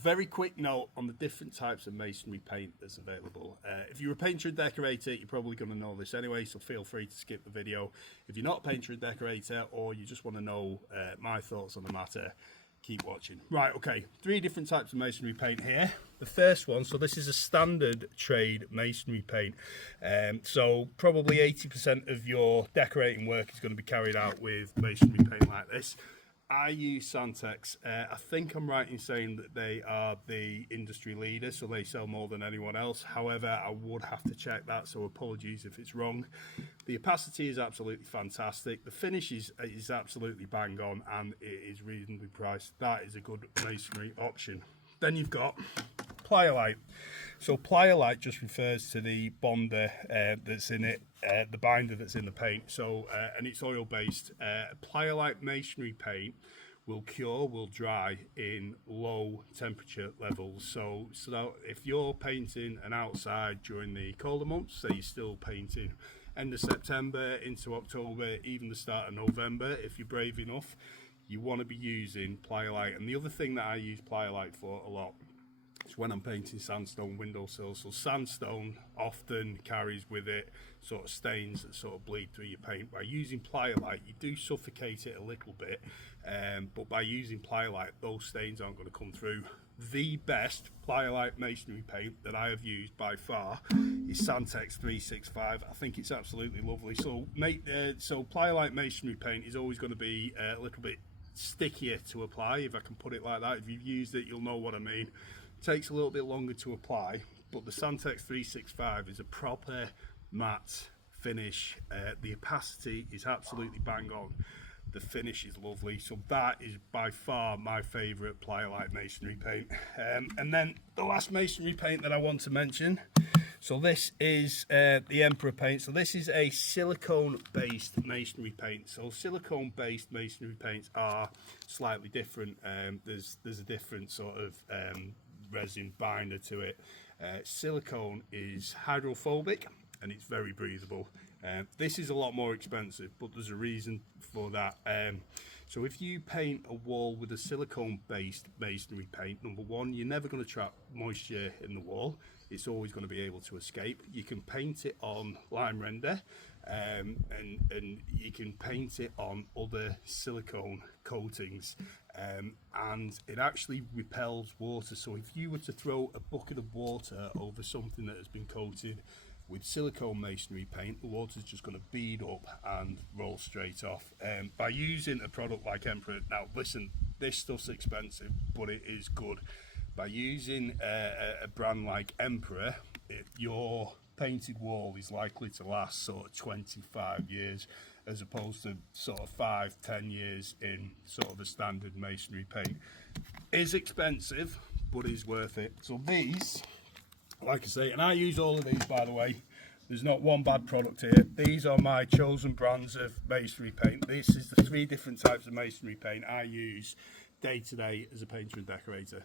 Very quick note on the different types of masonry paint that's available. If you're a painter and decorator, you're probably going to know this anyway, so feel free to skip the video. If you're not a painter and decorator, or you just want to know my thoughts on the matter, keep watching. Right, okay, 3 different types of masonry paint here. The first one, so this is a standard trade masonry paint. So probably 80% of your decorating work is going to be carried out with masonry paint like this. I use Santex. I think I'm right in saying that they are the industry leader, so they sell more than anyone else. However, I would have to check that, so apologies if it's wrong. The opacity is absolutely fantastic. The finish is absolutely bang on, and it is reasonably priced. That is a good masonry option. Then you've got Pliolite. So Pliolite just refers to the bonder that's in it, the binder that's in the paint. So and it's oil based. Pliolite masonry paint will cure, will dry in low temperature levels. So if you're painting an outside during the colder months, say you're still painting end of September into October, even the start of November, if you're brave enough, you want to be using Pliolite. And the other thing that I use Pliolite for a lot, when I'm painting sandstone windowsills. So sandstone often carries with it sort of stains that sort of bleed through your paint. By using Pliolite, you do suffocate it a little bit, but by using Pliolite, those stains aren't going to come through. The best Pliolite masonry paint that I have used by far is Santex 365. I think it's absolutely lovely. So Pliolite masonry paint is always going to be a little bit stickier to apply, if I can put it like that. If you've used it, you'll know what I mean. Takes a little bit longer to apply, but the Santex 365 is a proper matte finish. The opacity is absolutely bang on. The finish is lovely. So that is by far my favourite Pliolite masonry paint. And then the last masonry paint that I want to mention, so this is the Emperor paint. So this is a silicone based masonry paint. So silicone based masonry paints are slightly different. There's a different sort of resin binder to it. Silicone is hydrophobic and it's very breathable. This is a lot more expensive, but there's a reason for that. So if you paint a wall with a silicone based masonry paint, number one, you're never going to trap moisture in the wall. It's always going to be able to escape. You can paint it on lime render, and you can paint it on other silicone coatings, and it actually repels water. So if you were to throw a bucket of water over something that has been coated with silicone masonry paint, the water's just going to bead up and roll straight off. By using a product like Emperor, now listen, this stuff's expensive, but it is good. By using a brand like Emperor, your painted wall is likely to last sort of 25 years, as opposed to sort of 5-10 years in sort of a standard masonry paint. Is expensive, but is worth it. So these, like I say, and I use all of these, by the way, there's not one bad product here. These are my chosen brands of masonry paint. This is the 3 different types of masonry paint I use day to day as a painter and decorator.